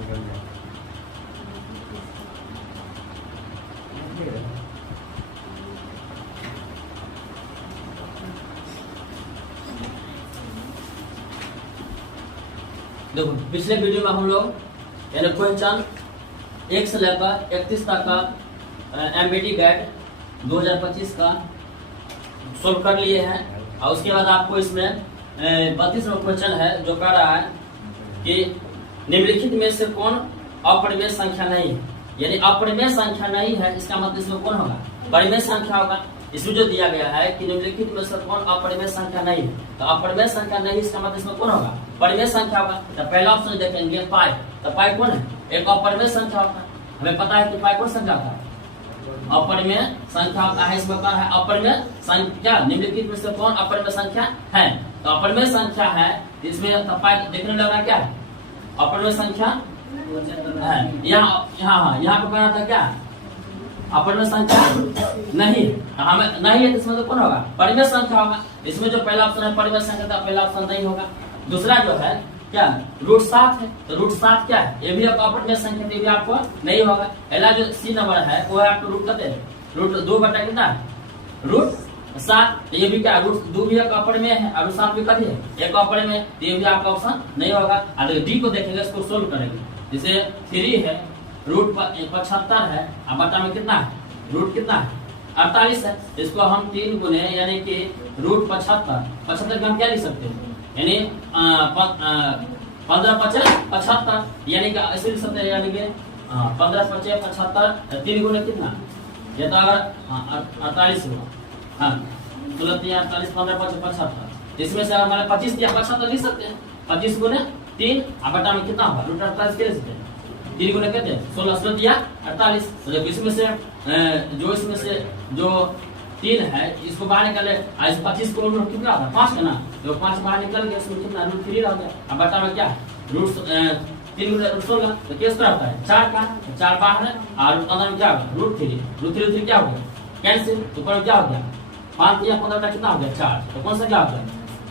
देखो पिछले वीडियो में हम लोग यानी क्वेश्चन 1 से लेकर 31 तक का एमबीटी गैट 2025 का सोल्व कर लिए हैं। और उसके बाद आपको इसमें 32वां क्वेश्चन है जो कह रहा है कि निम्नलिखित में से कौन अपरिमेय संख्या नहीं है। यानी अपरिमेय संख्या नहीं है, इसका मतलब इसमें कौन होगा? परिमेय संख्या होगा। इसमें जो दिया गया है कि निम्नलिखित में से कौन अपरिमेय संख्या नहीं है, तो अपरिमेय संख्या नहीं, इसका मतलब इसमें कौन होगा? परिमेय संख्या होगा। तो पहला ऑप्शन देखेंगे पाई, तो पाई कौन है? एक अपरिमेय संख्या होता है। हमें पता है कि पाई कौन संख्या होता है? अपरिमेय संख्या होता है। इसमें कहा है अपरिमेय संख्या, निम्नलिखित में से कौन अपरिमेय संख्या है? तो अपरिमेय संख्या है, इसमें पाई देखने लग रहा क्या है? अपरिमेय संख्या है। यहाँ पे कहना था क्या? अपरिमेय संख्या नहीं, हमें नहीं है, इसमें तो कौन होगा? परिमेय संख्या होगा। इसमें जो पहला ऑप्शन है परिमेय संख्या, तो पहला ऑप्शन नहीं होगा। दूसरा जो है क्या? रूट 7 है, तो रूट 7 क्या है? ये भी आपको अपरिमेय संख्या, ये भी आपको नहीं होगा। पहला जो सी नंबर है वो है आपको रूट कहते हैं, रूट 2 बटा कितना है? रूट 7। ये भी क्या? रूट 2 भी एक अपरिमेय है और रूट 7 भी कभी है एक अपरिमेय, ये भी आपका ऑप्शन नहीं होगा। अगर डी को देखेंगे, इसको सोल्व करेंगे। जैसे 3 है, रूट 75 है, अब बटा में कितना है? रूट कितना है? 48 है। इसको हम 3 गुने यानी कि रूट 75 का हम क्या लिख सकते हैं? यानी 15 × 75 यानी कि ऐसे लिख सकते हैं, यानी कि 15 × 75 3 गुने कितना? ये तो अगर 48 हुआ, हाँ 48 15 × 75, इसमें से हमारे 25 या 75 लिख सकते हैं। 25 गुने 3 अब बटा में कितना होगा? रूट 48 के लिख सकते हैं। 3 गुने कहते हैं 16 या 48। तो जब इसमें से जो 3 है इसको बाहर निकाले, 25 को रूट कितना होगा? 5 का ना, जो 5 बाहर निकल गया उसमें कितना? रूट 3 रह गया। अब बटा में क्या? रूट 3 गुने रूट 16, तो किस तरह होता है? 4 का, 4 बाहर है और अंदर में क्या होगा? रूट 3। रूट 3 क्या हो गया? कैंसिल। तो पर क्या हो गया? 5 या 15 का कितना हो गया? 4। तो कौन सा क्या हो गया?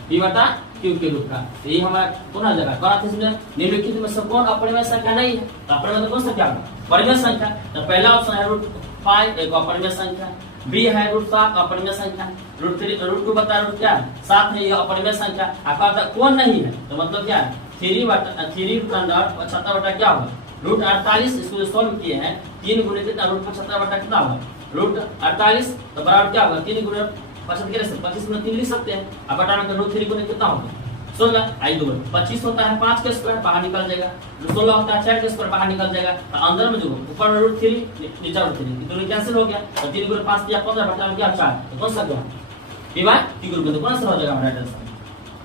पी बटा क्यू के रूप का। तो ये हमारा कौन आ जाएगा? कौन इसमें निम्नलिखित में से कौन अपरिमेय संख्या नहीं है? तो अपरिमेय तो कौन सा क्या होगा? परिमेय संख्या। तो पहला ऑप्शन है रूट 5 एक अपरिमेय संख्या, बी है रूट 7 अपरिमेय संख्या, रूट 2 बता रूट क्या है? 7 है, ये अपरिमेय संख्या। आपका कौन नहीं है? तो मतलब क्या है? 3 रूट अंडर 75 बटा क्या होगा? रूट 48। इसको जो सोल्व किए हैं 3 गुने कितना? रूट 75 बटा कितना होगा? रूट 48। तो बराबर क्या होगा? 3 गुने 25 गुने 3 लिख सकते हैं। अब बटा में रूट 3 गुने कितना होगा? 16। आई 2 25 होता है 5 के स्क्वायर बाहर निकल जाएगा, 16 होता है 4 के स्क्वायर बाहर निकल जाएगा। तो अंदर में जो ऊपर में रूट 3 नीचे रूट 3 दोनों कैंसिल हो गया। तो 3 गुने 5 या 15 बटा में क्या? 4। तो कौन सा गया? पी बाय क्यू ग्रुप में। तो कौन सा हो जाएगा हमारा आंसर?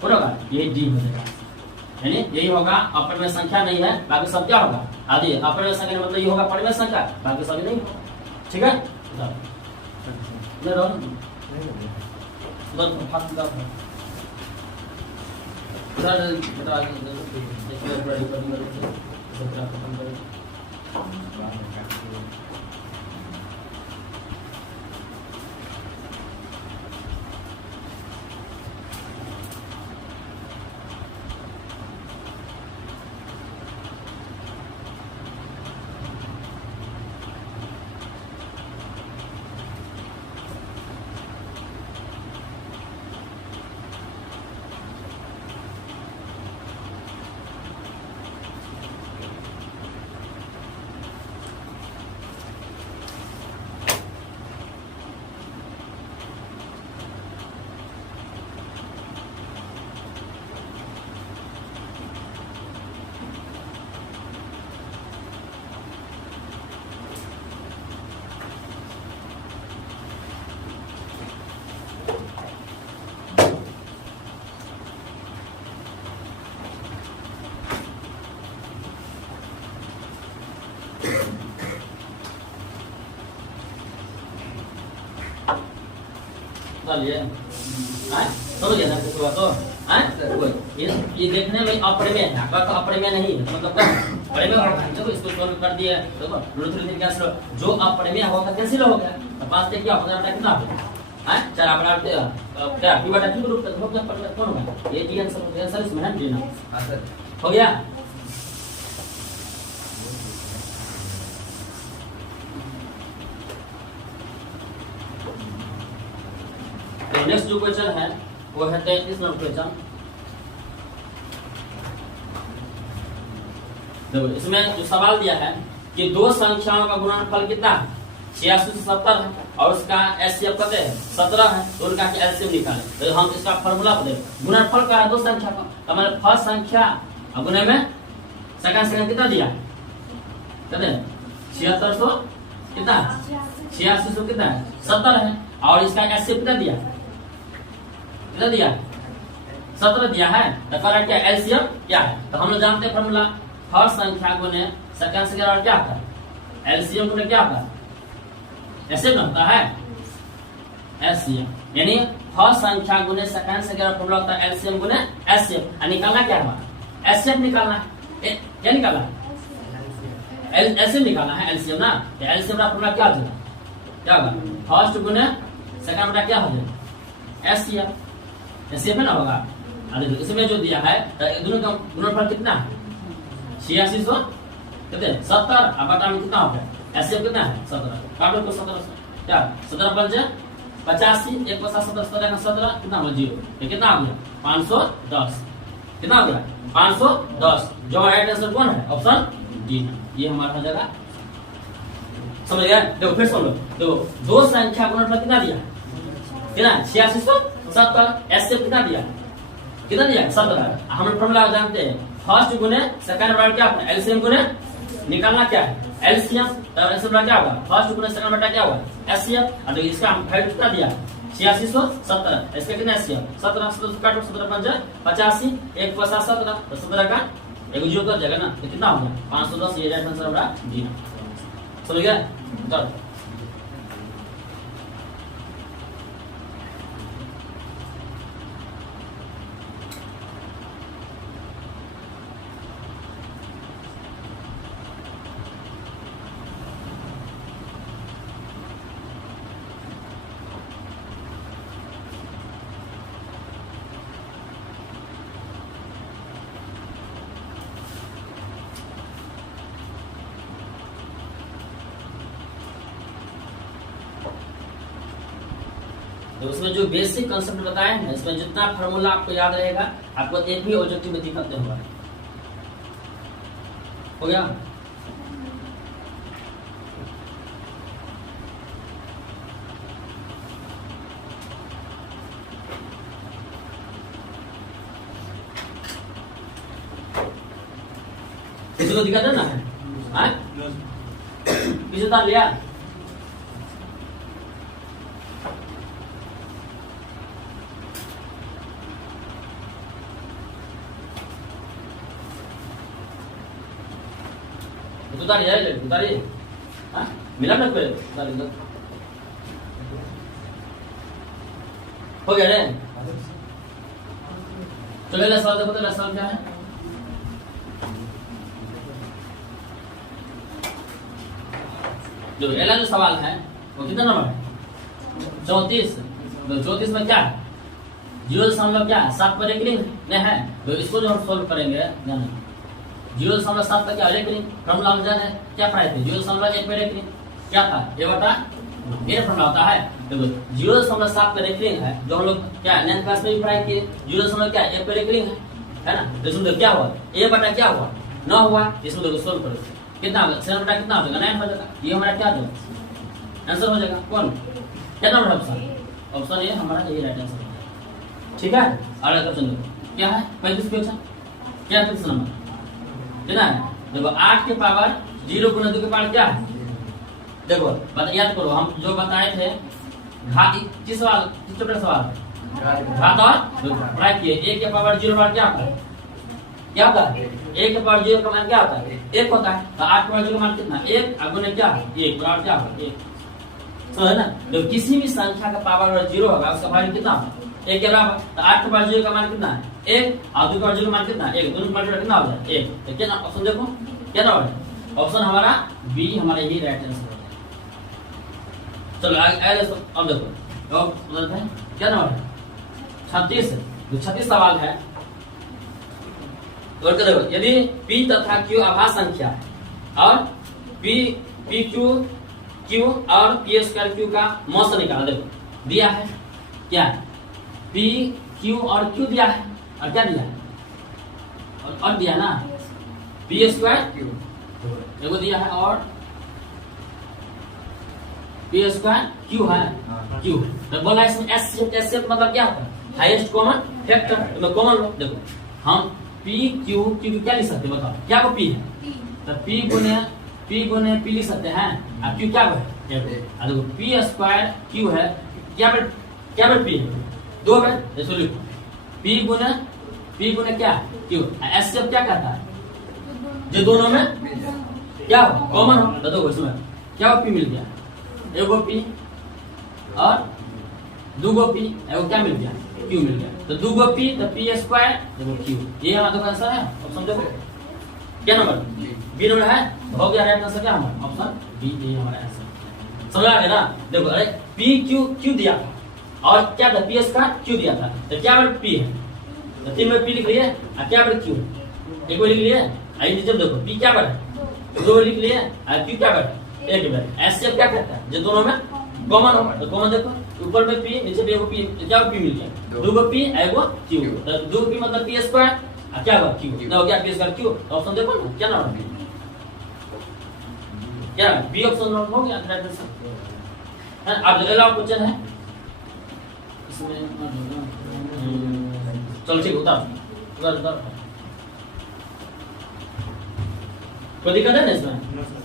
कौन होगा? ये डी हो जाएगा। यानी यही होगा अपरिमेय संख्या नहीं है, बाकी सब क्या होगा? आदि। अपरिमेय संख्या मतलब ये होगा परिमेय संख्या, बाकी सब नहीं होगा। ठीक है, समझिए ना किस बात को? ये देखने में अपरिमेय है, आपका तो अपरिमेय नहीं है, मतलब क्या परिमेय होगा? देखो इसको सोल्व कर दिया, देखो रूट 3 कैंसिल, जो अपरिमेय होगा कैंसिल हो गया। तो 5 से क्या 15 बटा कितना हो गया? 4 अपना क्या पी बटा क्यू के रूप में हो गया। परिमेय कौन होगा? ये डी आंसर इसमें है, डी ना हो गया। अब नेक्स्ट जो क्वेश्चन है वो है 33 नंबर क्वेश्चन। देखो इसमें जो सवाल दिया है कि दो संख्याओं का गुणनफल कितना है, 86 से 70 है और उसका एचसीएफ कितने है 17 है, तो उनका एलसीएम निकालें। तो हम इसका फार्मूला पढ़े, गुणनफल का है दो संख्या का, तो मैंने फर्स्ट संख्या गुणे में सेकंड सेकंड कितना दिया कितने 7600 कितना 8600 कितना है 70 है, और इसका एचसीएफ कितना दिया 17 दिया है, तो करेक्ट क्या एलसीएम क्या है। तो हम लोग जानते हैं फार्मूला, फर्स्ट संख्या गुणे सेकंड सेकंड और क्या होता है एलसीएम गुणे क्या होता है एचसीएफ होता है एलसीएम, यानी फर्स्ट संख्या गुणे सेकंड सेकंड और फार्मूला होता है एलसीएम गुणे एचसीएफ। निकालना क्या है एचसीएफ निकालना है, क्या निकालना है एलसीएम निकालना है, एलसीएम ना, एलसीएम का फार्मूला क्या होगा क्या होगा फर्स्ट गुणे सेकंड बटा क्या हो जाएगा एचसीएफ, एचसीएफ है ना होगा। अरे इसमें जो दिया है दोनों का गुणनफल कितना है 8600 कितने 70 और बटा में कितना हो गया एचसीएफ कितना है 17, काटो को 17 से क्या 17 बन जाए 85 1 50 17 17 का 17 कितना हो 0, ये कितना आ गया 510, कितना हो गया 510। जो राइट आंसर कौन है ऑप्शन डी, ये हमारा हो जाएगा। समझ गए। देखो फिर सुन लो, देखो दो संख्या गुणनफल कितना दिया कितना 8670, एचसीएफ कितना दिया 17। हम लोग फॉर्मूला जानते हैं फर्स्ट गुणे सेकंड बटा क्या होगा एलसीएम गुणे निकालना क्या है एलसीएम, एलसीएम बटा क्या होगा फर्स्ट गुणे सेकंड बटा क्या होगा एचसीएफ। और इसका वैल्यू कितना दिया 8670, इसका कितना एचसीएफ 17 17 काटो 17 बन जाए 85 1 50 17, तो 17 का एक जीरो कर जाएगा ना, तो कितना हो गया 510, ये राइट आंसर हमारा डी। समझ गया। चलो तो उसमें जो बेसिक कंसेप्ट बताए हैं इसमें जितना फार्मूला आपको याद रहेगा आपको एक भी ऑब्जेक्टिव में दिखाते होगा। हो गया। किसी को दिखाते ना है किसी उतार लिया उतारिए मिला ना पहले हो गया रे। तो पहला सवाल देखो, पहला सवाल क्या है जो पहला जो सवाल है वो कितना नंबर है 34। तो 34 में क्या है 0.7 क्या है 7 पर एक रिंग नहीं है, तो इसको जो हम सोल्व करेंगे 0.7 का क्या एक रिंग फॉर्मूला हम जाने क्या पढ़ाए थे 0.1 पर एक रिंग क्या था ये बता ये फॉर्मूला होता है। देखो 0.7 पर एक रिंग है जो हम लोग क्या 9th क्लास में भी पढ़ाई किए 0. क्या 1 पर एक रिंग है ना। तो इसमें क्या हुआ a बटा क्या हुआ 9 हुआ, इसमें देखो सोल्व करो कितना होगा 7 बटा कितना हो जाएगा 9 हो जाएगा, ये हमारा क्या होगा आंसर हो जाएगा कौन क्या नंबर ऑप्शन ऑप्शन ये हमारा यही राइट आंसर है। ठीक है। अगला क्वेश्चन देखो क्या है 35 क्वेश्चन क्या 35 नंबर कितना है देखो 8 के पावर 0 गुना 2 के पावर क्या है देखो याद करो हम जो बताए थे घात किस सवाल किस चैप्टर सवाल घात और पढ़ाई किए 1 के पावर 0 बार क्या होता है क्या होता है 1 के पावर 0 का मान क्या होता है 1 होता है। तो 8 के पावर 0 का मान कितना 1 और गुने क्या 1 बराबर क्या होगा 1। तो है ना तो किसी भी संख्या का पावर 0 होगा उसका वैल्यू कितना होगा 1 के बराबर। तो 8 के पावर 0 का मान कितना है 1 और 2 के पावर 0 का मान कितना 1, दोनों का मल्टीप्लाई कितना हो जाए 1। तो क्या ऑप्शन देखो क्या ना है ऑप्शन हमारा बी हमारा यही राइट आंसर है। चलो आगे अब देखो अब क्या नंबर है 36। जो 36 सवाल है तो देखो यदि p तथा q आभास संख्या है और p q और p स्क्वायर q का मौसा निकाल देखो दिया है क्या पी क्यू और क्यू दिया है और क्या दिया है और दिया ना पी स्क्वायर क्यू देखो दिया है और पी स्क्वायर क्यू है क्यू तो बोला इसमें एस मतलब क्या होता है हाईएस्ट कॉमन फैक्टर तो कॉमन लो देखो हम पी क्यू क्यू क्या लिख सकते हैं बताओ क्या को पी है तो पी गुने पी लिख सकते हैं अब क्यू क्या है देखो पी स्क्वायर क्यू है क्या बट पी है दो बार जैसे लिखो पी गुने क्या क्यू एस से क्या कहता है जो दोनों में क्या हो कॉमन हो तो देखो इसमें क्या पी मिल गया एगो पी और दूगो पी एगो क्या मिल गया क्यू मिल गया तो दूगो पी तो पी स्क्वायर देखो क्यू ये हमारा तो आंसर है ऑप्शन देखो क्या नंबर बी नंबर है हो गया राइट आंसर क्या हमारा ऑप्शन बी ये हमारा आंसर समझ आ गया ना देखो अरे पी क्यू दिया और क्या था पी स्क्वायर क्यू दिया था तो क्या बार पी है तो तीन बार पी लिख लिए और क्या बार क्यू एक बार लिख लिए आई जब देखो पी क्या बार दो बार लिख लिए और क्यू क्या बार एक बार ऐसे क्या कहता है जो दोनों में कॉमन हो तो कॉमन देखो ऊपर में पी नीचे भी एगो पी क्या पी मिल गया दो गो पी एगो क्यू तो दो पी मतलब पी स्क्वायर क्या हुआ क्यू कितना हो गया पी स्क्वायर क्यू तो ऑप्शन देखो ना क्या नाम है क्या बी ऑप्शन हो गया राइट आंसर अब अगला क्वेश्चन है इसमें चलो ठीक उतार कोई दिक्कत है ना इसमें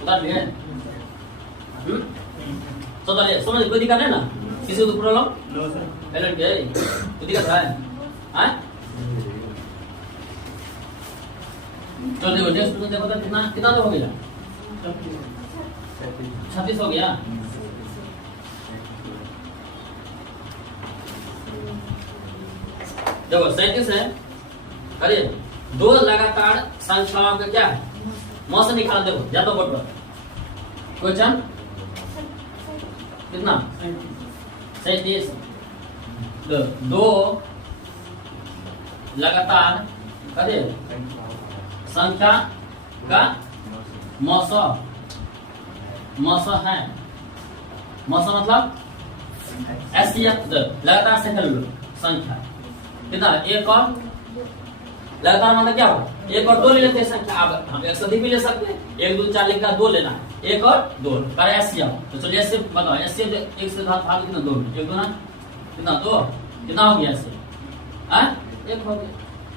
उतार लिए तो चलिए समझ कोई दिक्कत है ना किसी को प्रॉब्लम नो सर पहले क्या है कोई दिक्कत है हैं तो देखो नेक्स्ट क्वेश्चन देखो तो कितना तो हो गया 36 हो गया देखो 37 है अरे दो लगातार संख्याओं का क्या है मौसम निकाल देखो या तो बोल क्वेश्चन कितना 37 दो लगातार अरे संख्या का मौसम है मौसम मतलब लगातार संख्या कितना एक और लगातार मतलब क्या हो एक और दो ले लेते हैं संख्या। अब हम एक से अधिक भी ले सकते हैं, 1 2 4 लिखा 2 लेना है, 1 और 2 कर एससी। तो चलिए एससी बताओ, एससी एक से भाग कितना 2, 1 2 ना कितना 2, कितना हो गया एससी? 1 हो गया,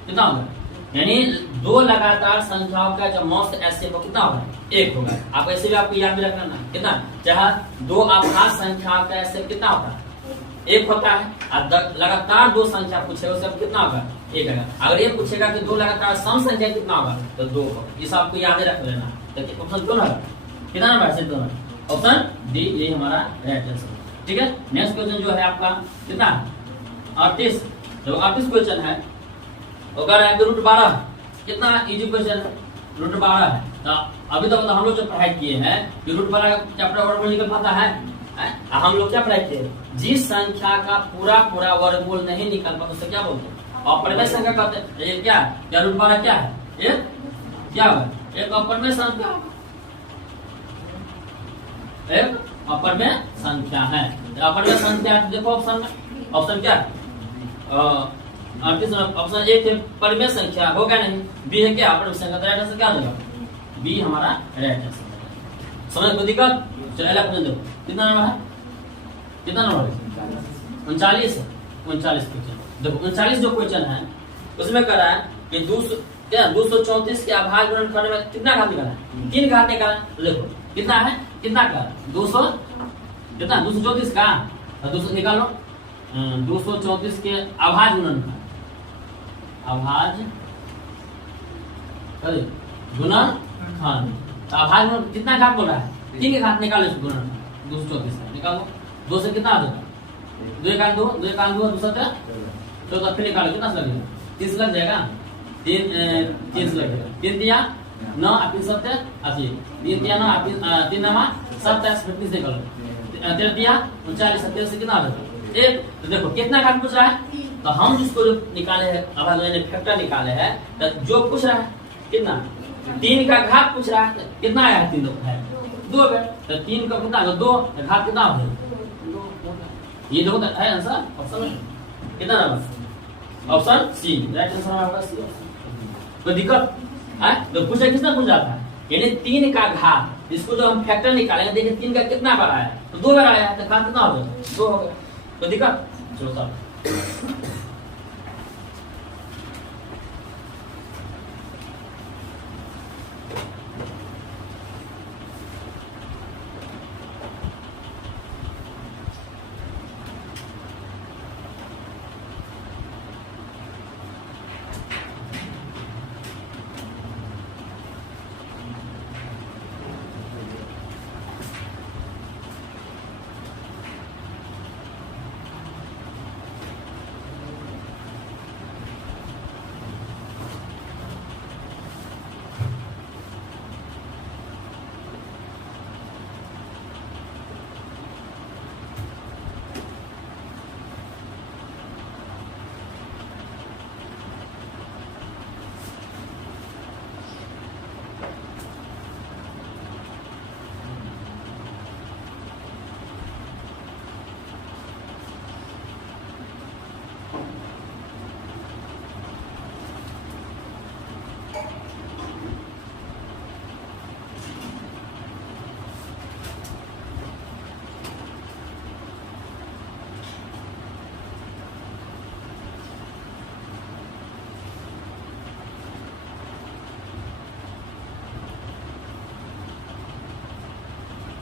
कितना होगा? यानी 2 लगातार संख्याओं का जब मौस्त एससी को कितना होगा? 1 होगा। आप ऐसे भी आपको याद भी रखना ना, कितना चाहे 2 आभाज्य संख्याओं का एससी कितना होगा? 1 होता है। और लगातार 2 संख्या पूछेगा उससे कितना होगा? 1 होगा। अगर ये पूछेगा कि 2 लगातार सम संख्या कितना होगा तो 2 होगा। इस आपको याद रख लेना। तो ऑप्शन कौन होगा? कितना नंबर से? 2 नंबर। ऑप्शन डी ये हमारा राइट आंसर। ठीक है, नेक्स्ट क्वेश्चन जो है आपका कितना? 38। तो 38 क्वेश्चन है, अगर है √12 कितना इजी क्वेश्चन है, √12 है। तो अभी तक तो हम लोग जो पढ़ाई किए हैं कि √12 चैप्टर वर्गमूल निकल पाता है। हम लोग क्या पढ़ाई किए? जिस संख्या का पूरा वर्गमूल नहीं निकल पाता उसे क्या बोलते हैं? अपरिमेय संख्या कहते हैं। ये क्या है? √12 क्या है? ये क्या है? एक अपरिमेय संख्या, एक अपरिमेय संख्या है। अपरिमेय संख्या देखो ऑप्शन में, ऑप्शन क्या है? ऑप्शन ए थे परिमेय संख्या, होगा नहीं। बी है क्या? अपरिमेय संख्या। तो राइट आंसर क्या होगा? बी हमारा राइट आंसर। समझ कोई दिक्कत? चलो अगला क्वेश्चन देखो, कितना नंबर है? कितना नंबर है? 39 है। 39 क्वेश्चन देखो, 39 जो क्वेश्चन है उसमें कह रहा है कि 234 के अभाज्य गुणनखंड में कितना घात निकाला है? 3 घात निकाला है। देखो कितना है, कितना का 200 कितना 234 का 200 निकालो। 234 के अभाज्य गुणनखंड, अभाज्य गुणनखंड। अभाज्य गुणन कितना घात बोल रहा है? 3 के घात निकालो इस गुणनखंड 234 का निकालो। 2 से कितना आ जाएगा? 2 1 2 2 1 2 2 7 14 फिर निकालो कितना लगेगा? 30 लग जाएगा। 3 लगेगा। 3 दिया 9 3 7 80 3 दिया 9 3 9 27 25 निकालो। 13 दिया 39 27 से कितना आ जाएगा? 1। तो देखो कितना घात पूछ रहा है, तो हम जिसको जो निकाले हैं अभाज्य फैक्टर निकाले हैं, तो जो पूछ रहा है कितना 3 का घात पूछ रहा है, कितना आया? 3 है 2 है। तो 3 का कितना 2 घात कितना हो? ये देखो है आंसर ऑप्शन कितना नंबर? ऑप्शन सी राइट आंसर हमारा सी। कोई दिक्कत है? तो पूछा किसने पूछा था? यानी 3 का घात, इसको जो हम फैक्टर निकालेंगे देखिए 3 का कितना बार आया? तो 2 बार आया है। तो घात कितना हो गया? 2 हो गया। तो दिक्कत? चलो साहब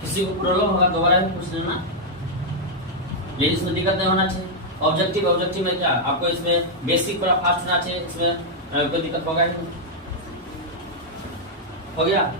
किसी को प्रॉब्लम होगा दोबारा भी पूछ लेना, लेकिन इसमें दिक्कत नहीं होना चाहिए। ऑब्जेक्टिव में क्या आपको इसमें बेसिक थोड़ा फास्ट होना चाहिए, इसमें कोई दिक्कत होगा ही नहीं। हो गया?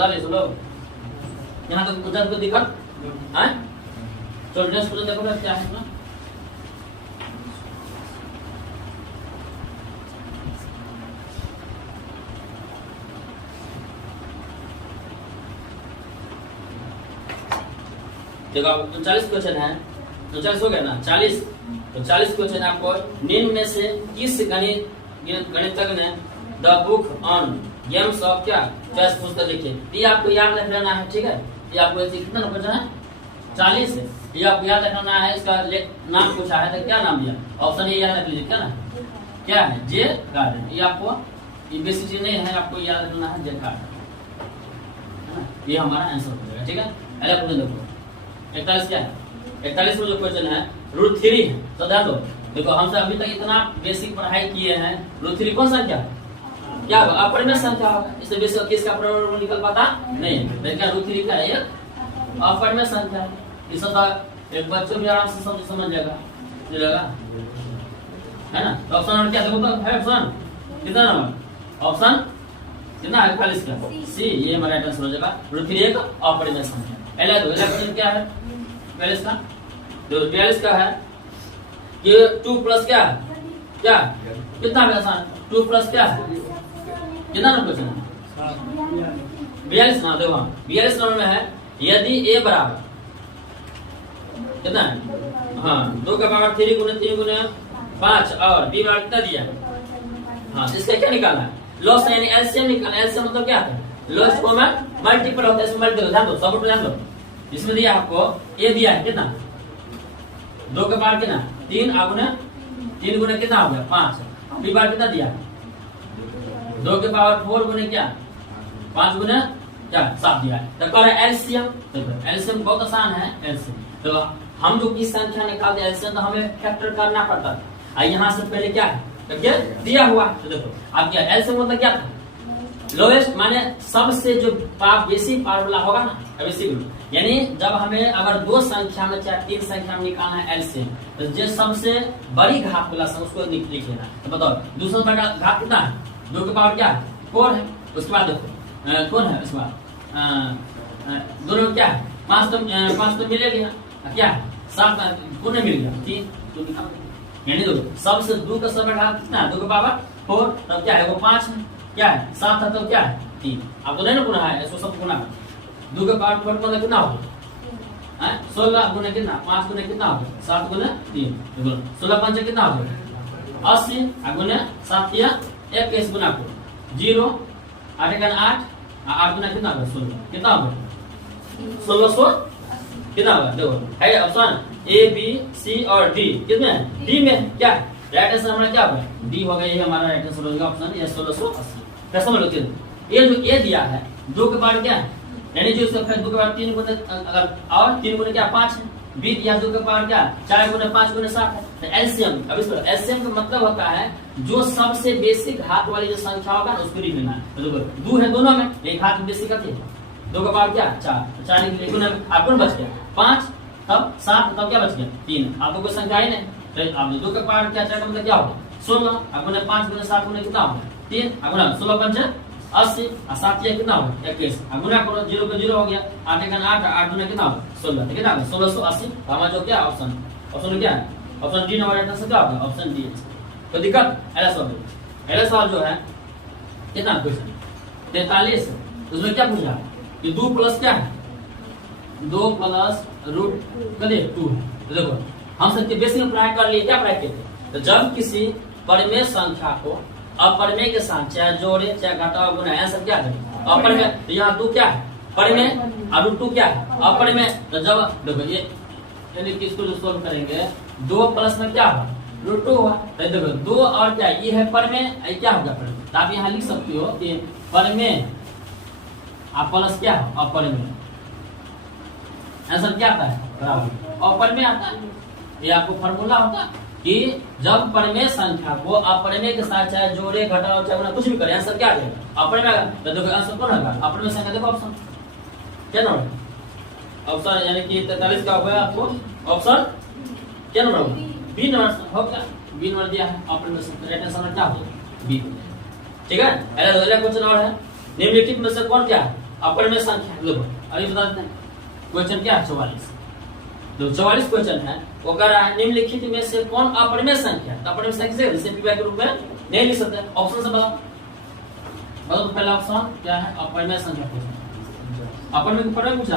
45 लोग यहाँ तक कुछ को दिक्कत है। चलो नेक्स्ट क्वेश्चन देखो क्या है इसमें। देखो आप 40 क्वेश्चन है, 40 हो गया ना 40, तो 40 क्वेश्चन आपको निम्न में से किस गणितज्ञ ने the book on games of क्या चेस पुस्तक लिखी। ये आपको याद रख लेना है, ठीक है। ये आपको कितना क्वेश्चन है 40 है, ये आपको याद रखना है। इसका नाम पूछा है तो क्या नाम दिया, ऑप्शन ये याद रख लीजिए क्या ना, क्या है जे गार्डन। ये आपको ये बेसिक चीज नहीं है, आपको याद रखना है जे गार्डन, ये हमारा आंसर हो जाएगा, ठीक है। अगला क्वेश्चन देखो 41 क्या है, 41 में जो क्वेश्चन है रूट 3 है। तो ध्यान दो, देखो हमसे अभी तक इतना बेसिक पढ़ाई किए हैं। रूट 3 कौन सा क्या होगा, अपरिमेय संख्या होगा। इससे बेसिक किसका परिमाण निकल पाता नहीं, लेकिन क्या रूट 3 क्या है, एक अपरिमेय संख्या है। इस एक बच्चों भी आराम से समझ जाएगा, है ना। तो ऑप्शन नंबर क्या देखो तो है, ऑप्शन कितना नंबर, ऑप्शन कितना है 41 का सी, ये हमारा राइट आंसर हो जाएगा। रूट 3 एक अपरिमेय संख्या। पहला क्वेश्चन क्या है 42 का, तो 42 का है कि 2 प्लस क्या क्या कितना आसान, 2 प्लस क्या कितना नंबर क्वेश्चन है 42 ना। देखो 42 नंबर में है यदि a बराबर कितना है, हाँ 2 का पावर 3 गुने 3 गुने 5 और b बराबर कितना दिया, हाँ इसका क्या निकालना है, लॉस यानी एलसीएम निकालना। एलसीएम मतलब क्या है, लॉस को में मल्टीपल होता है, इसमें मल्टीपल ध्यान दो, सब पर ध्यान दो। इसमें दिया आपको a दिया है कितना 2 का पावर कितना 3 गुने 3 गुने कितना हो गया 5, b बार कितना दिया 2 के पावर 4 गुने क्या 5 गुने क्या 7 दिया है। तो कह रहा है एलसीएम, देखो एलसीएम बहुत आसान है। एलसीएम तो हम जो की संख्या निकालते एलसीएम तो हमें फैक्टर करना पड़ता था, यहाँ से पहले क्या है तो क्या दिया हुआ। तो देखो अब क्या एलसीएम मतलब क्या था, लोएस्ट माने सबसे जो बेसिक फार्मूला होगा ना, बेसिक यानी जब हमें अगर 2 संख्या में चाहे 3 संख्या में निकालना है एलसीएम, तो जो सबसे बड़ी घात वाला उसको लिख लेना। तो बताओ दूसरा बड़ा घात कितना है, 2 के पावर क्या है 4 है। उसके बाद देखो कौन है, उसके बाद दोनों क्या है 5 तो मिले गया, क्या है 7 कौन मिल गया 3, यानी देखो सबसे 2 का सब घात कितना है 2 के पावर 4, तब क्या है वो 5 है, क्या है 7 है तो क्या है 3। अब तो नहीं ना गुना है, इसको सब गुना 2 के पावर 4 मतलब कितना होगा 16 गुने कितना 5 गुने कितना होगा 7 गुने 3, 16 5 कितना होगा 80 गुने 7 या 21 गुना 0 8 का 8 8 गुना कितना होगा 16, कितना होगा 1600 कितना होगा। देखो है ऑप्शन ए बी सी और डी, कितने डी में क्या राइट आंसर हमारा क्या होगा डी होगा, ये हमारा राइट आंसर होगा ऑप्शन ये 1680। क्या समझ लो, ये जो ए दिया है 2 के बाद क्या है, यानी जो इसका 2 के बाद 3 गुने अगर और 3 गुने क्या 5 है, बी दिया 2 के पावर क्या 4 गुने 5 गुने 7 है। तो एलसीएम, अब इसको एलसीएम का मतलब होता है जो सबसे बेसिक घात वाली जो संख्या होगा उसको लिख लेना है। तो 2 है दोनों में, एक घात बेसिक है 2 का पावर क्या 4, 4 के गुने आपको बच गया 5, तब 7, तब क्या बच गया 3, आपको कोई संख्या ही नहीं। तो आप 2 का पावर क्या 4 का मतलब क्या होगा 16, अब गुने 5 गुने 7 गुने कितना होगा 3, अब गुना 16 5 80 और 7 ये कितना होगा 21, अब गुना करो 0 को 0 हो गया, 8 का 8 8 गुना कितना होगा 16, तो कितना होगा 1680। हमारा जो क्या ऑप्शन क्या है option D number right answer क्या होगा ऑप्शन डी। तो दिक्कत पहला सवाल जो है कितना क्वेश्चन 43, उसमें क्या पूछा कि 2 प्लस क्या है 2 प्लस रूट 2 है। तो देखो हम सबके बेसिक में पढ़ाई कर लिए, क्या पढ़ाई किए थे, तो जब किसी परिमेय संख्या को अपरिमेय के साथ चाहे जोड़े चाहे घटाओ गुना आंसर क्या है अपरिमेय। तो यहाँ 2 क्या है परिमेय और रूट 2 क्या है अपरिमेय। तो जब देखो ये यानी कि इसको जो सोल्व करेंगे 2 प्लस में क्या होगा रूट 2 हुआ। तो देखो 2 और क्या ये है परिमेय, क्या होगा परिमेय। तो आप यहाँ लिख सकते हो कि परिमेय आप प्लस क्या है अपरिमेय, आंसर क्या आता है बराबर अपरिमेय आता है। ये आपको फॉर्मूला होता है कि जब परिमेय संख्या को अपरिमेय के साथ चाहे जोड़े घटाओ चाहे कुछ भी करे आंसर क्या आ जाएगा अपरिमेय। तो देखो आंसर कौन होगा अपरिमेय संख्या, देखो ऑप्शन क्या नंबर ऑप्शन यानी कि 43 का होगा आपको ऑप्शन क्या नंबर होगा बी नंबर हो गया, बी नंबर दिया है अपरिमेय संख्या राइट आंसर क्या होगा बी। ठीक है। अगला क्वेश्चन और है निम्नलिखित में से कौन क्या है अपरिमेय संख्या देखो अभी बता देते हैं। क्वेश्चन क्या है 44। जो 44 क्वेश्चन है वो कह रहा है निम्नलिखित में से कौन अपरिमेय संख्या है। तो अपरिमेय संख्या से पी के रूप में नहीं लिख सकते। ऑप्शन से बताओ तो पहला ऑप्शन क्या है अपरिमेय संख्या। अपरिमेय के पढ़े पूछा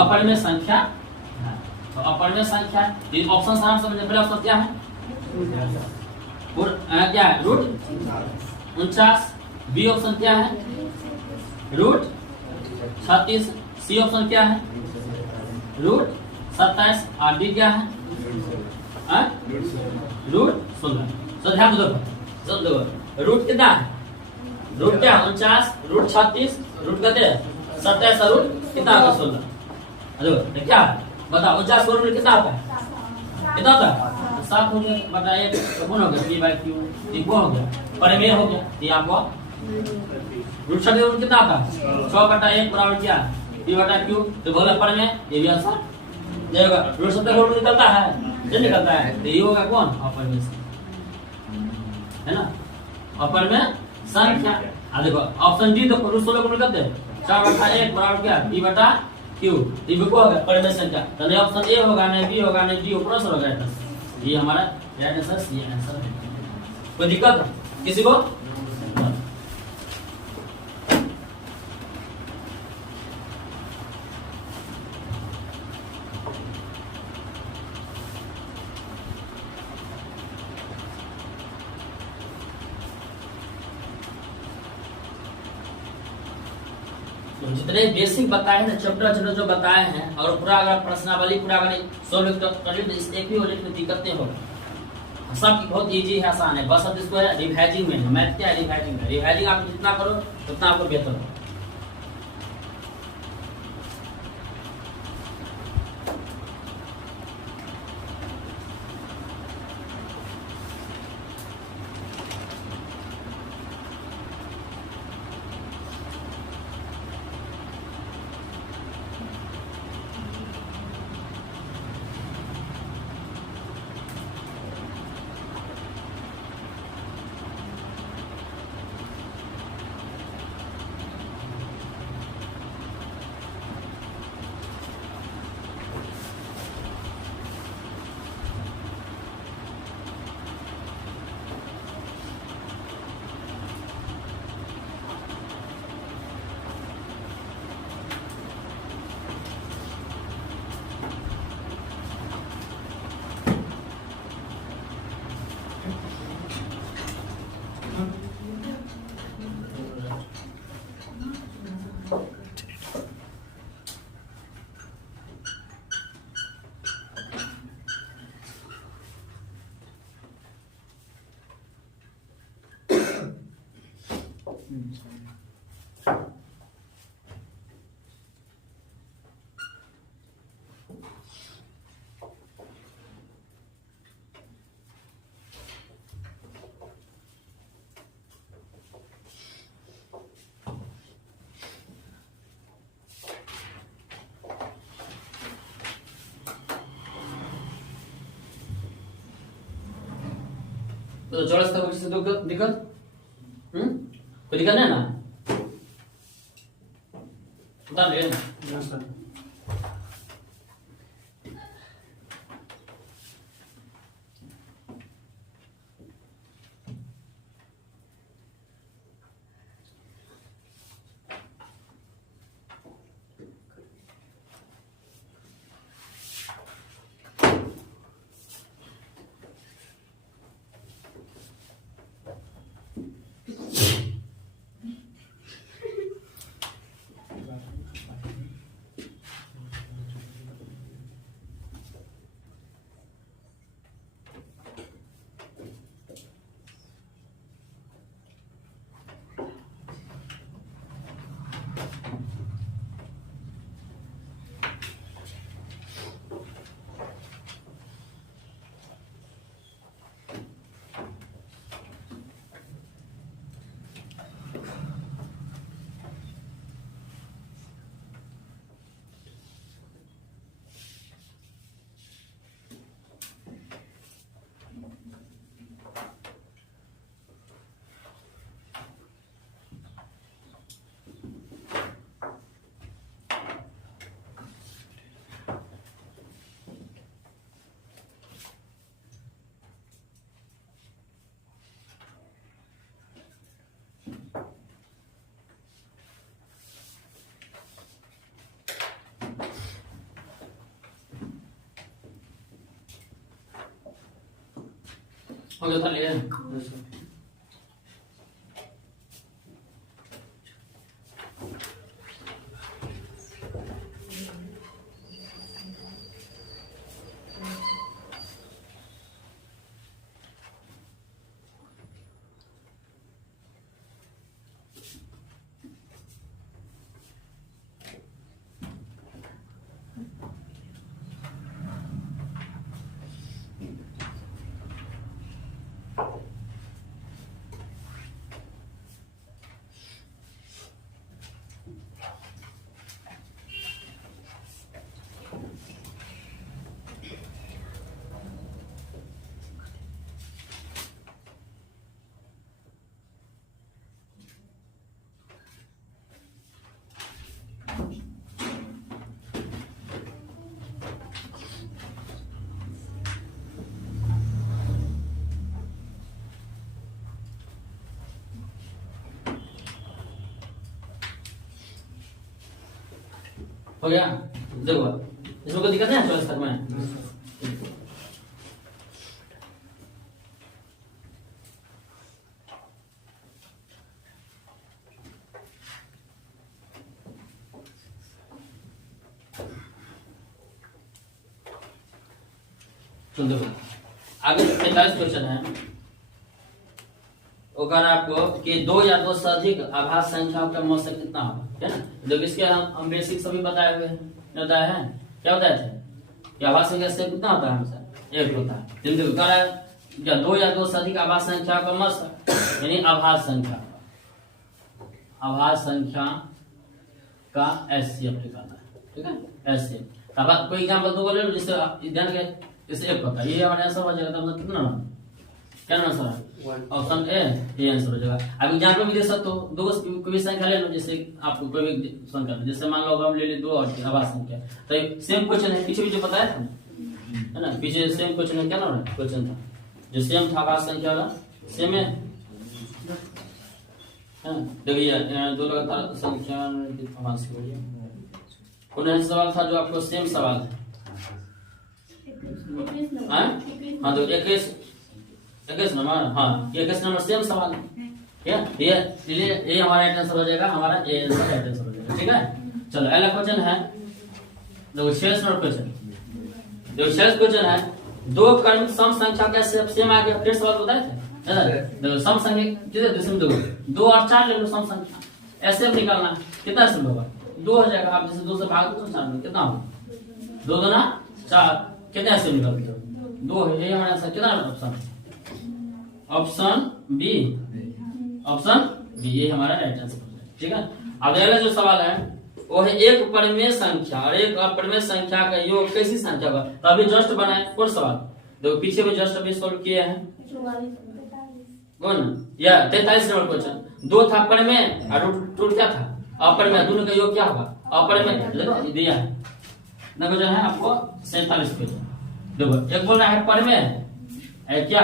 अपरिमेय संख्या है। तो अपरिमेय संख्या ये ऑप्शन आराम समझ। पहला ऑप्शन क्या है क्या है रूट 49। बी ऑप्शन क्या है रूट 36। सी ऑप्शन क्या है रूट 27। और डी क्या है रूट 16। तो ध्यान दो रूट कितना है रूट क्या 49 रूट 36 रूट कहते हैं 27 और रूट कितना होगा 16। क्या है बताओ 49 रूट कितना आता है कितना होता है 7 हो गया बटा 1 तो कौन हो गया पी बाई क्यू वो हो गया परिमेय हो गया। ये आपको रूट 36 रूट कितना आता है 6 बटा 1 बराबर क्या पी बटा क्यू। तो बोला परिमेय ये भी आंसर देगा। रूट 70 रूट निकलता है ये निकलता है तो ये होगा कौन अपरिमेय है ना अपरिमेय संख्या। देखो ऑप्शन डी देखो रूट 16 को निकलते हैं 4 बटा 1 बराबर क्या पी बटा क्यू। ये भी को होगा परिमेय संख्या। तो नहीं ऑप्शन ए होगा नहीं बी होगा नहीं डी ऊपर से होगा। ये हमारा राइट आंसर सी आंसर है। कोई दिक्कत किसी को जितने बेसिक बताए हैं चैप्टर जो बताए हैं और पूरा अगर प्रश्नावली पूरा अगर सॉल्व करें तो इस एक भी यूनिट में दिक्कत नहीं होगा। सब बहुत इजी है आसान है। बस अब इसको रिवाइजिंग में मैथ क्या है रिवाइजिंग है। रिवाइजिंग आप जितना करो उतना आपको बेहतर हो। तो 44 तक किसी दिक्कत कोई दिक्कत नहीं ना बता दे। हो गया था ले हो गया। देखो इसमें कोई दिक्कत नहीं है 24 तक में। तो देखो आगे 45 क्वेश्चन है। वो कह रहा है आपको कि 2 या 2 से अधिक आभास संख्याओं का मौसम कितना होगा, है ना। देखो इसके हम बेसिक सभी बताए हुए हैं, बताया है क्या बताए थे कि आभास संख्या से कितना होता है, हमेशा 1 होता है। देखो कह रहा है या 2 या 2 से अधिक आभास संख्या का मौसम यानी आभास संख्या का एचसीएफ निकालना है, ठीक है। एचसीएफ अब कोई एग्जांपल दो ले लो, जिससे ध्यान के इसे 1 होता है, ये हमारे आंसर हो जाएगा। मतलब कितना क्या आंसर है ऑप्शन ए, ये आंसर हो जाएगा। अब एग्जांपल भी दे सकते हो, 2 कोई भी संख्या ले लो, जैसे आपको कोई भी संख्या, जैसे मान लो हम ले ले 2 और आभास संख्या, तो सेम क्वेश्चन है, पीछे भी जो बताया था है ना, पीछे सेम क्वेश्चन है, क्या ना क्वेश्चन था जो सेम था, आभास संख्या वाला सेम है। देखिए 2 लगातार संख्या कौन ऐसा सवाल था जो आपको सेम सवाल है। हाँ तो 21 नंबर, हाँ 21 नंबर सेम सवाल है, क्या ये हमारा राइट आंसर हो जाएगा, हमारा ए आंसर राइट आंसर हो जाएगा, ठीक है। चलो अगला क्वेश्चन है, देखो 6 नंबर क्वेश्चन, जो 6 क्वेश्चन है 2 क्रमिक सम संख्या का सेम आ गया, फिर सवाल बताए थे। देखो सम संख्या कितने 2 और 4 ले लो सम संख्या, ऐसे निकालना कितना सम होगा 2 हो जाएगा। आप जैसे 2 से भाग दो तो 4 में कितना होगा 2 2 4, कितने ऐसे निकालते हो 2 है, ये हमारा आंसर कितना ऑप्शन बी, ऑप्शन बी ये हमारा राइट आंसर है, ठीक है। अब अगला जो सवाल है वो है एक परिमेय संख्या और एक अपरिमेय संख्या का योग कैसी संख्या का, तो अभी जस्ट बनाए कौन सवाल, देखो पीछे में जस्ट अभी सोल्व किए हैं कौन या 43 नंबर क्वेश्चन। 2 था परिमेय और रूट क्या था अपरिमेय, दोनों का योग क्या होगा अपरिमेय, देखो दिया है ना क्वेश्चन है आपको 47 क्वेश्चन। देखो एक बोल रहा है परिमेय है, क्या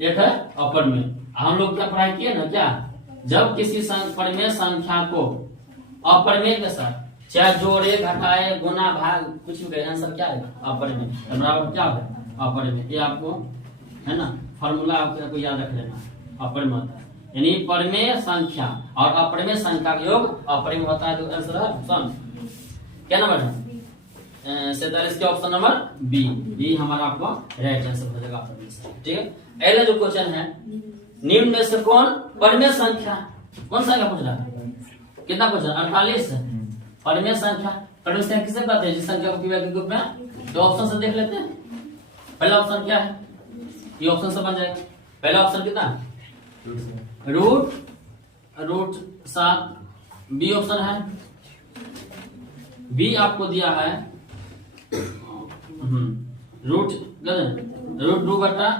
एक है अपरिमेय। हम लोग क्या पढ़ाई किए ना, क्या जब किसी परिमेय संख्या को अपरिमेय के साथ चाहे जोड़े घटाए गुना भाग कुछ भी कहे, आंसर क्या है अपरिमेय, बराबर क्या है अपरिमेय। ये आपको है ना फॉर्मूला आपको याद रख लेना, अपरिमेय होता है यानी परिमेय संख्या और अपरिमेय संख्या का योग अपरिमेय होता है। तो आंसर है ऑप्शन क्या नंबर है 47 के ऑप्शन नंबर बी, ये हमारा आपको राइट आंसर हो जाएगा, ठीक है। अगला जो क्वेश्चन है निम्न में से कौन परिमेय संख्या, कौन संख्या पूछ रहा है, कितना क्वेश्चन 48 परिमेय संख्या। परिमेय संख्या किसे कहते हैं, जिस संख्या को के ग्रुप में, तो ऑप्शन से देख लेते हैं। पहला ऑप्शन क्या है, ये ऑप्शन से बन जाएगा। पहला ऑप्शन कितना रूट 7, बी ऑप्शन है, बी आपको दिया है रूट 2 बटा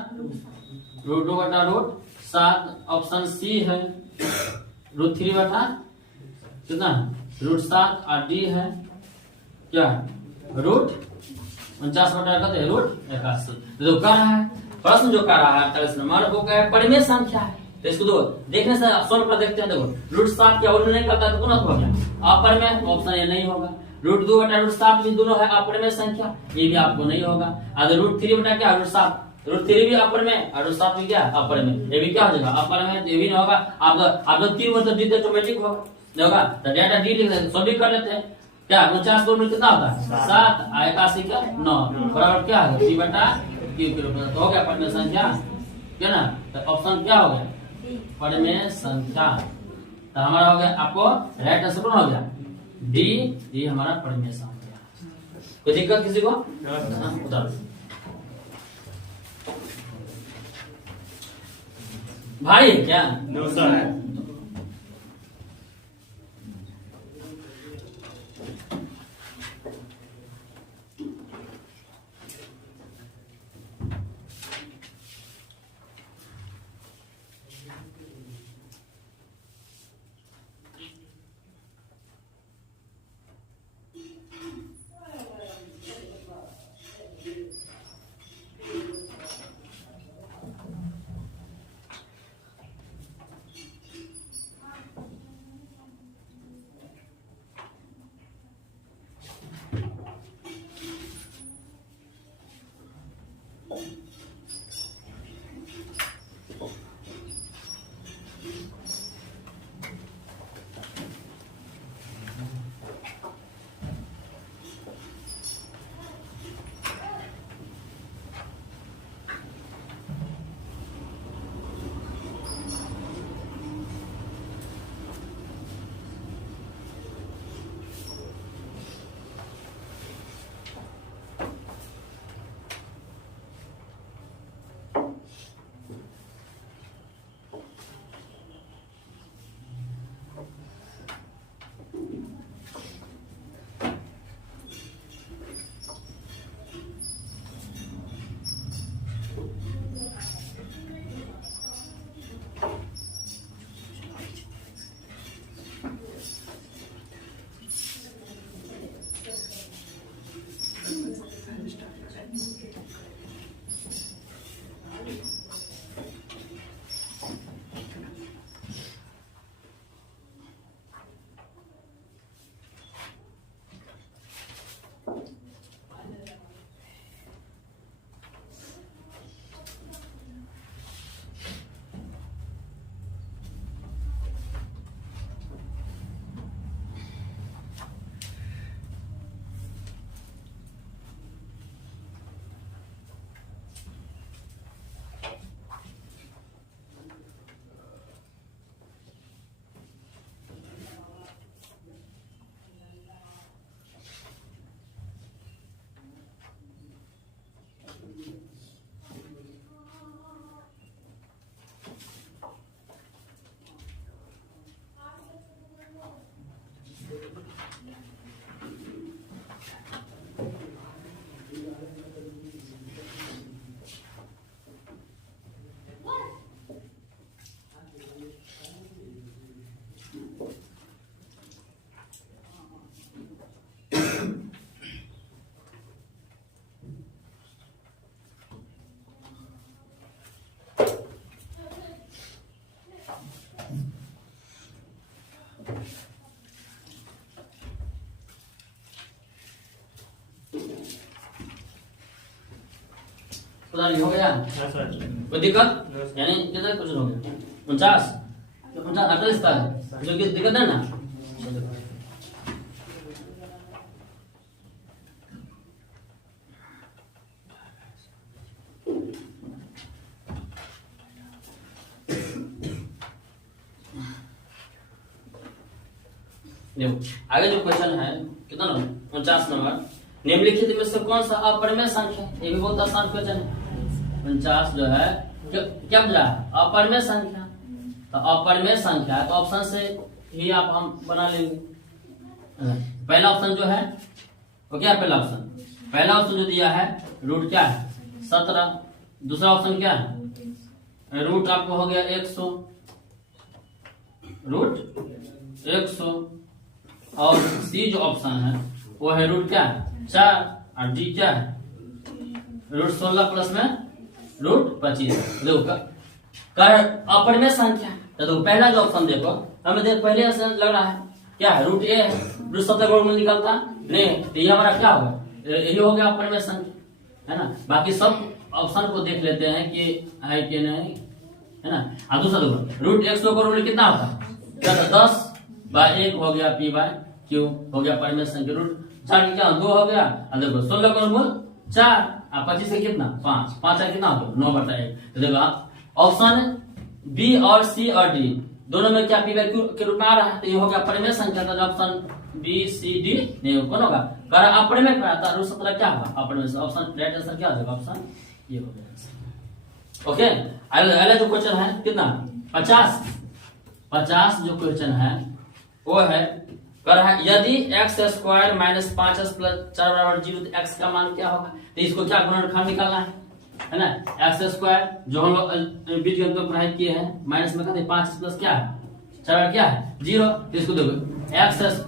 रूट 7, ऑप्शन सी है रूट 3 बटा कितना रूट 7 और डी है क्या रूट 49 बटा कहते रूट 81। जो कर रहा है प्रश्न जो कर रहा है 48 नंबर वो क्या है परिमेय संख्या है, तो इसको दो देखने से सोल्व कर देखते हैं। देखो रूट 7 क्या नहीं करता तो गुणक हो गया, अपरिमेय ऑप्शन ये नहीं होगा। रूट 2 बटा रूट 7 भी दोनों है अपरिमेय संख्या, ये भी आपको नहीं होगा। अगर रूट 3 बटा क्या रूट 7 √3 भी अपर में और √7 भी क्या अपर में, ये भी क्या हो जाएगा अपर में, ये भी नहीं होगा। आप 3 मतलब डी ऑटोमेटिक होगा, नहीं होगा तो डेटा डी लिख देते, सॉल्व कर लेते हैं। क्या 49 को कितना होता है 7, 81 का 9 बराबर क्या है डी बटा क्यू के रूप में। तो हो गया परिमेय संख्या, क्या ना, तो ऑप्शन क्या हो गया परिमेय संख्या। तो हमारा हो गया, आपको राइट आंसर कौन हो गया डी, ये हमारा परिमेय संख्या। कोई दिक्कत किसी को? उधर भाई क्या हो गया कोई दिक्कत? यानी कितना क्वेश्चन हो गया 49 48 तक जो कि दिक्कत है ना। आगे जो क्वेश्चन है कितना नंबर 49 नंबर, निम्नलिखित में से कौन सा अपरिमेय संख्या, ये भी बहुत आसान क्वेश्चन है। 49 जो है क्या बन रहा है अपरिमेय संख्या, तो अपरिमेय संख्या तो ऑप्शन से ही आप हम बना लेंगे। पहला ऑप्शन जो है वो क्या है, पहला ऑप्शन जो दिया है रूट क्या है 17, दूसरा ऑप्शन क्या है रूट आपको हो गया 100, रूट 100, और सी जो ऑप्शन है वो है रूट क्या है 4, और डी क्या है रूट 16 प्लस में रूट 25। देखो अपरिमेय संख्या, तो पहला जो ऑप्शन देखो हमें देख पहले से लग रहा है क्या है रूट ए है, रूट 17 वर्गमूल निकलता नहीं, तो ये हमारा क्या होगा, यही हो गया अपरिमेय संख्या है ना। बाकी सब ऑप्शन को देख लेते हैं कि है कि नहीं, है ना। अब दूसरा देखो, रूट x का रूट कितना होता है, 10/1 हो गया p बाय क्यू, हो गया परिमेय संख्या। रूट 4 की क्या 2 हो गया, और देखो 16 का वर्गमूल 4, और 25 से कितना 5, 5 कितना हो गया 9/1। तो देखो ऑप्शन बी और सी और डी दोनों में क्या पी बाय क्यू के रूप में आ रहा है, तो ये हो गया परिमेय संख्या का ऑप्शन बी सी डी नहीं कौन होगा, कर अपरिमेय कराता रूट 17 क्या होगा अपरिमेय से, ऑप्शन राइट आंसर क्या हो जाएगा, ऑप्शन ये हो गया। ओके, अगला जो क्वेश्चन है कितना 50 जो क्वेश्चन है वो है कर है यदि x² - 5s + 4 = 0 तो x का मान क्या होगा, तो इसको क्या गुणनखंड निकालना है ना। x² जो हम लोग बीज गणित में पढ़ाई किए हैं, माइनस में कहते हैं 5 प्लस क्या है 4 क्या है 0, तो इसको देखो x² -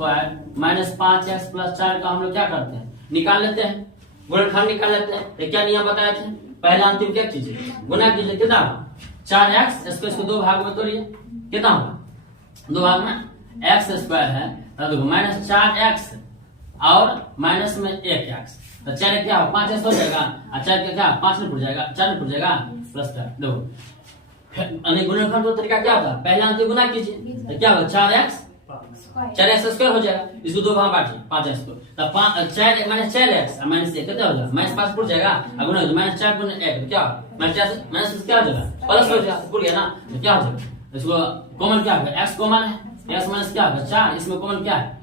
5x + 4 का हम लोग क्या करते हैं निकाल लेते हैं, गुणनखंड निकाल लेते हैं। तो क्या नियम बताए थे, पहला अंतिम क्या कीजिए गुना कीजिए, कितना 4x, इसको 2 भाग में तोड़िए, कितना होगा 2 भाग में x² है, तो देखो -4x और माइनस में 1x, तो 4 क्या हो 5x हो जाएगा, और 4 का क्या 5 में फुट जाएगा, 4 में फुट जाएगा प्लस 4। देखो गुणनखंड का तरीका क्या होगा, पहला अंतिम गुना कीजिए, तो क्या होगा 4x² हो जाएगा, इसको 2 भाग बांटिए 5x को, तो 4 - 4x और -1 कितना हो जाएगा -5 फुट जाएगा, और गुना -4 × 1 तो क्या -4 क्या हो जाएगा प्लस हो जाएगा, फुट गया ना, तो क्या हो जाएगा इसको कॉमन क्या होगा x कॉमन है, x माइनस क्या होगा 4, इसमें कॉमन क्या है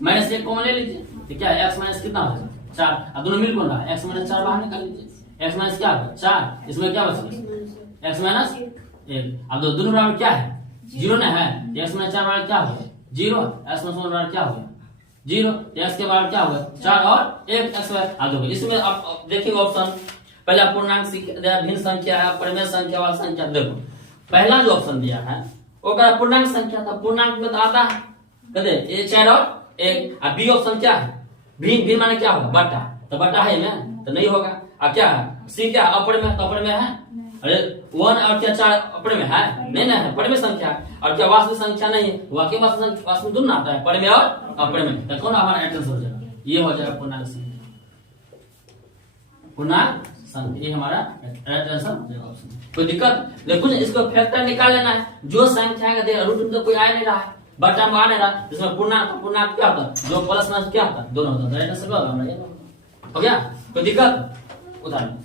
-1 कॉमन ले लीजिए, तो क्या है x माइनस कितना होगा 4, अब दोनों मिल कौन रहा है x - 4 बाहर निकाल लीजिए, x माइनस क्या होगा 4, इसमें क्या बचेगा x - 1, अब दोनों बराबर क्या है 0 ना है, x - 4 बराबर क्या होगा 0, x - 1 बराबर क्या होगा 0, x के बराबर क्या होगा 4 और 1 x है। अब देखो इसमें आप देखिए ऑप्शन पहला पूर्णांक भिन्न संख्या है, परिमेय संख्या वाला संख्या, देखो पहला जो ऑप्शन दिया है वो क्या पूर्णांक संख्या था, पूर्णांक में तो आता है कहते ये 4 और 1, और बी ऑप्शन क्या है भिन्न माने क्या होगा बटा, तो बटा है में तो नहीं होगा, और क्या है सी क्या अपरिमेय, तो अपरिमेय है, अरे 1 और क्या 4 अपरिमेय है नहीं ना है परिमेय संख्या, और क्या वास्तविक संख्या नहीं है, वास्तविक संख्या वास्तविक दोनों आता है परिमेय और अपरिमेय, तो कौन हमारा एंट्रेंस हो जाएगा, ये हो जाएगा पूर्णांक संख्या, पूर्णांक संख्या ये हमारा राइट आंसर हो जाएगा ऑप्शन। कोई दिक्कत देखो इसको फैक्टर निकाल लेना है, जो संख्या का देखा रूट में तो कोई आ नहीं रहा है, बटा में आ नहीं रहा, इसमें पूर्णांक क्या होता है जो प्लस माइनस क्या होता है दोनों होता है, राइट आंसर होगा ये हो गया। कोई दिक्कत उदाहरण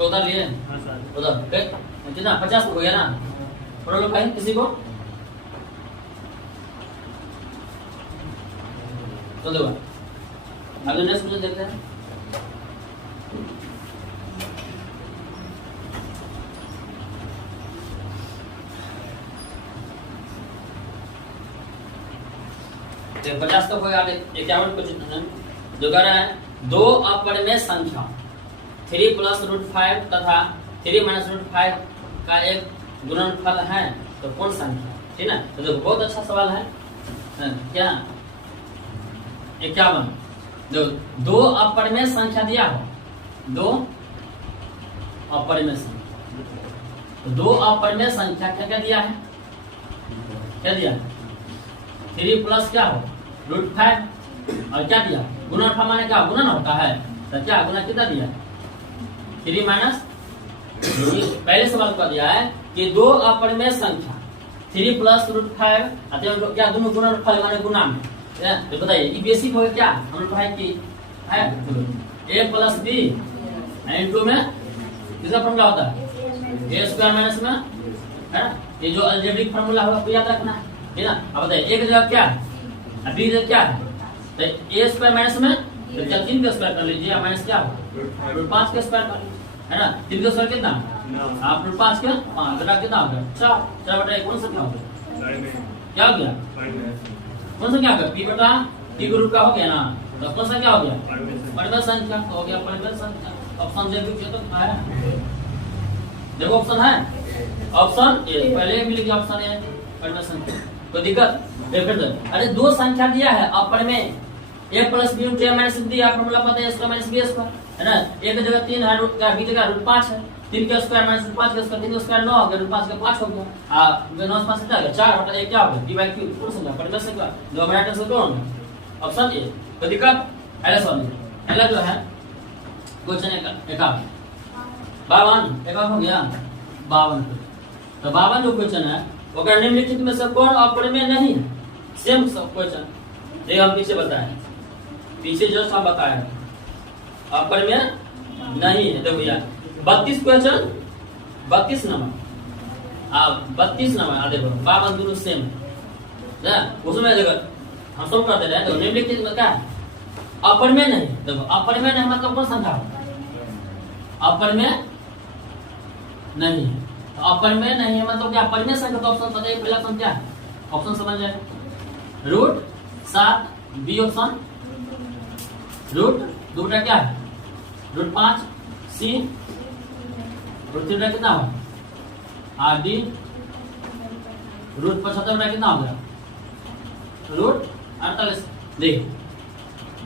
तो उधर लिए उधर कितना 50 हो गया ना। प्रॉब्लम है किसी को तो दो अगले नेक्स्ट क्वेश्चन देखते हैं। तो 50 तक हो गया। आगे 51 क्वेश्चन जो कह रहा है दो अपरिमेय संख्या 3 + √5 तथा 3 - √5 का एक गुणनफल है तो कौन संख्या, ठीक है। तो देखो बहुत अच्छा सवाल है। क्या 51 जो दो अपरिमेय संख्या दिया हो, दो अपरिमेय संख्या, तो दो अपरिमेय संख्या क्या क्या दिया है, क्या दिया 3 प्लस क्या हो √5 और क्या दिया गुणनफल माने क्या गुणन होता है तो क्या गुना कितना दिया 3 माइनस। पहले सवाल का दिया है कि दो अपरिमेय संख्या 3 + √5 क्या दोनों गुणनफल माने गुना में, तो बताइए ये बेसिक हो क्या हम लोग पढ़ाई की है a + b इनटू में किसका फॉर्मूला होता है a² माइनस में, है ना। ये जो अलजेब्रिक फॉर्मूला होगा वो याद रखना है, ठीक ना। अब बताइए एक जगह क्या है b जगह क्या है तो a² माइनस में तो क्या 3 का स्क्वायर कर लीजिए माइनस क्या होगा √5 का स्क्वायर कर लीजिए, है ना। 3 का स्क्वायर कितना आप √5 का 5 घटा कितना हो गया 4 बटा कौन सा क्या हो गया क्या हो गया कौन सा क्या हो गया p बटा t ग्रुप का हो गया ना तो कौन सा क्या हो गया परिमेय संख्या हो गया परिमेय संख्या। ऑप्शन देखिए तो आया देखो ऑप्शन है ऑप्शन ए पहले भी लिखिए ऑप्शन ए परिमेय संख्या कोई दिक्कत फिर अरे दो संख्या दिया है अपरिमेय a + b * a - b formula पता है a² - b² है ना। a की जगह 3 है b जगह √5 है 3 का स्क्वायर माइनस √5 का स्क्वायर 3 का स्क्वायर 9 हो गया √5 का 5 हो गया 9 से 5 कितना आ गया 4 बटा 1 क्या हो गया p/q कौन संख्या परिमेय संख्या दो मिनट से कौन होगा ऑप्शन ए। कोई दिक्कत पहले सॉल्व पहला जो है क्वेश्चन 51 52 हो गया 52 तो 52 जो क्वेश्चन है वो अगर निम्नलिखित में से कौन अपरिमेय नहीं है सेम क्वेश्चन ये हम पीछे बताए पीछे जस्ट हम बताए अपरिमेय नहीं है। देखो यार 32 क्वेश्चन 32 नंबर 32 नंबर देखो 52 दोनों सेम है उसमें देखो हम सब करते रहे तो निम्नलिखित में क्या अपरिमेय नहीं। देखो अपरिमेय नहीं मतलब कौन संख्या अपरिमेय नहीं है तो अपरिमेय नहीं है मतलब क्या परिमेय संख्या तो ऑप्शन बताइए पहला ऑप्शन क्या है ऑप्शन समझ जाए √7 बी ऑप्शन √2 बटा क्या है √5 सी √3 बटा कितना हो आर डी √75 बटा कितना हो गया √48। देख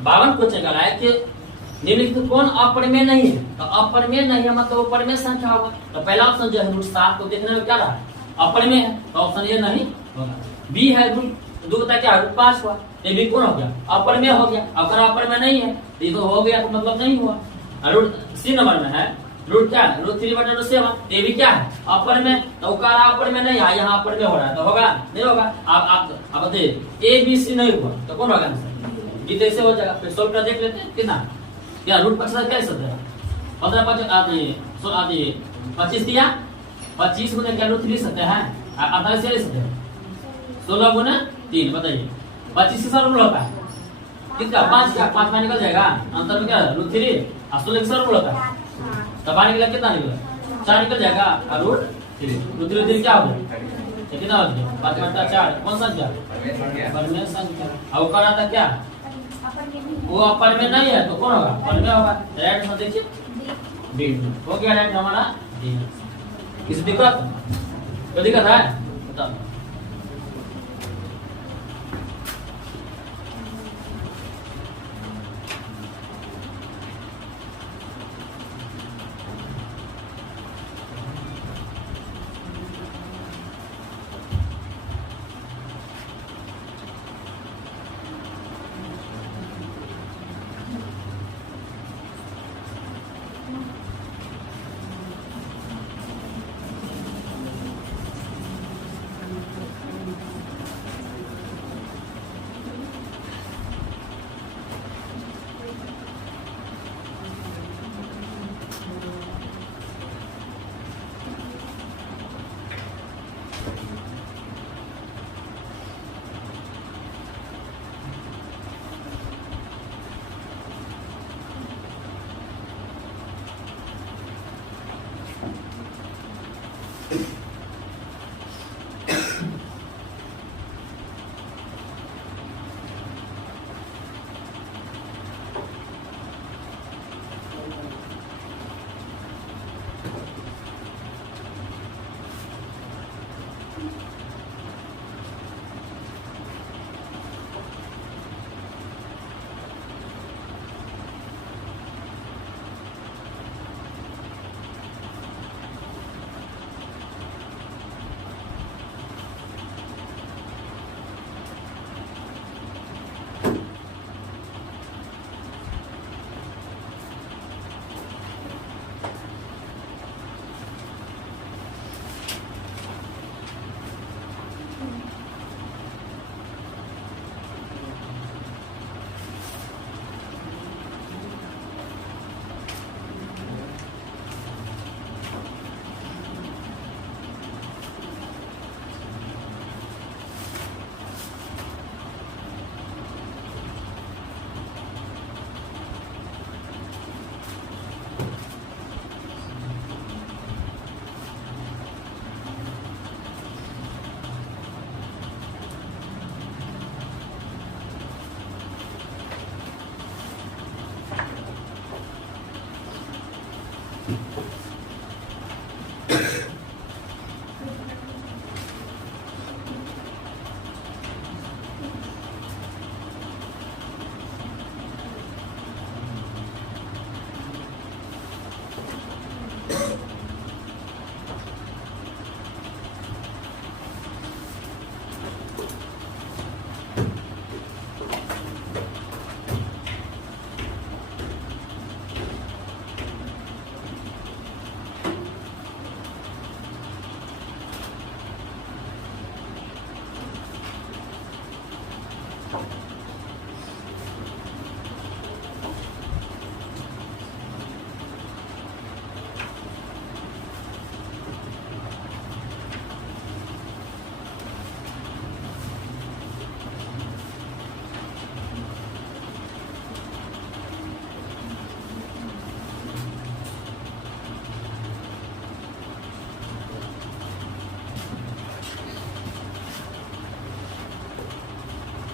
52 क्वेश्चन का है कि निम्नलिखित कौन अपरिमेय नहीं है तो अपरिमेय नहीं है मतलब वो परिमेय संख्या होगा तो पहला ऑप्शन जो है √7 को देखने में क्या रहा अपरिमेय है तो ऑप्शन ये नहीं होगा। बी है √2 बता क्या √5 हुआ ये भी कौन हो गया अपरिमेय हो गया अगर अपरिमेय नहीं है तो ये तो हो गया तो मतलब नहीं हुआ। सी नंबर में है √3 बटा √7 ये भी क्या है अपरिमेय तो अपरिमेय नहीं है यहाँ अपरिमेय हो रहा है तो होगा नहीं होगा। आप बताइए ए बी सी नहीं हुआ तो कौन होगा ये तो ऐसे हो जाएगा। फिर सोल्व कर देख लेते हैं कितना क्या √25 क्या सकते हैं 15 5 आदि 25 दिया 25 गुना क्या √3 सकते हैं 48 ले सकते हैं 16 गुना 3 बताइए 25 से रूल होता है कितना 5 क्या 5 में निकल जाएगा अंतर में क्या √3 और 16 से रूल होता है तब आने के लिए कितना निकला 4 निकल जाएगा और √3 क्या हो गया कितना हो गया 5 बटा 4 कौन संख्या परिमेय संख्या और कर आता क्या वो अपरिमेय नहीं है तो कौन होगा परिमेय होगा। राइट में देखिए डी हो गया राइट हमारा डी। किसी दिक्कत कोई दिक्कत है बताओ। हो